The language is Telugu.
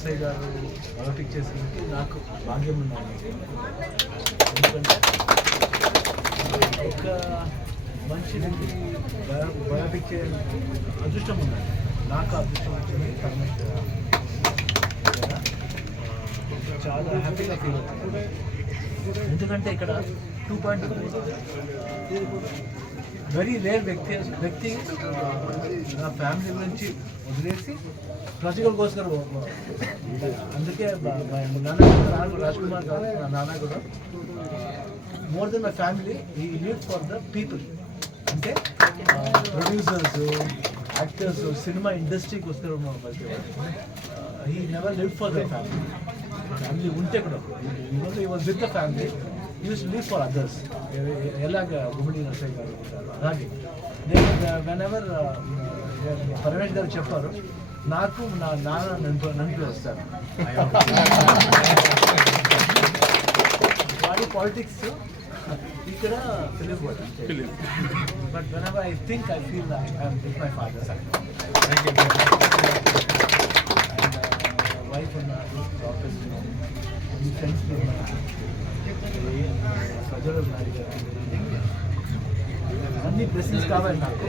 రసాయి గారు బయోపిక్ చేసినందుకు నాకు భాగ్యం ఉన్నాను. ఎందుకంటే ఒక మనిషిని బయోపిక్ చేయడం అదృష్టం ఉన్నది. నాకు అదృష్టం వచ్చింది. పరమేశ్వర చాలా హ్యాపీగా ఫీల్ అవుతుంది. ఎందుకంటే ఇక్కడ 2.2 వెరీ రేర్ వ్యక్తి నా ఫ్యామిలీ నుంచి వదిలేసి ప్రజల కోసం. అందుకే నాన్న రాజ్ కుమార్ గారు నా నాన్న కూడా మోర్ దెన్ మై ఫ్యామిలీ ఈ లివ్ ఫర్ ద పీపుల్. అంటే ప్రొడ్యూసర్స్, యాక్టర్స్, సినిమా ఇండస్ట్రీకి వస్తారు. He never live for the family ఉంటే కూడా ఈ was with the family use live for others. ఎలాగ గుమ్మడి రసాయి గారు అలాగే నేను వెన్ ఎవర్ పరమేష్ గారు చెప్పారు, నాకు నా నాన్న నన్ను వస్తారు. వాడి పాలిటిక్స్ ఇక్కడ film but when ever I think I feel I'm with my father side. Wife ఉన్నారు, ఆఫీస్ ఫ్రెండ్స్ ప్రజలు ఉన్నారు. అన్ని బ్లెస్సింగ్స్ కావాలి నాకు.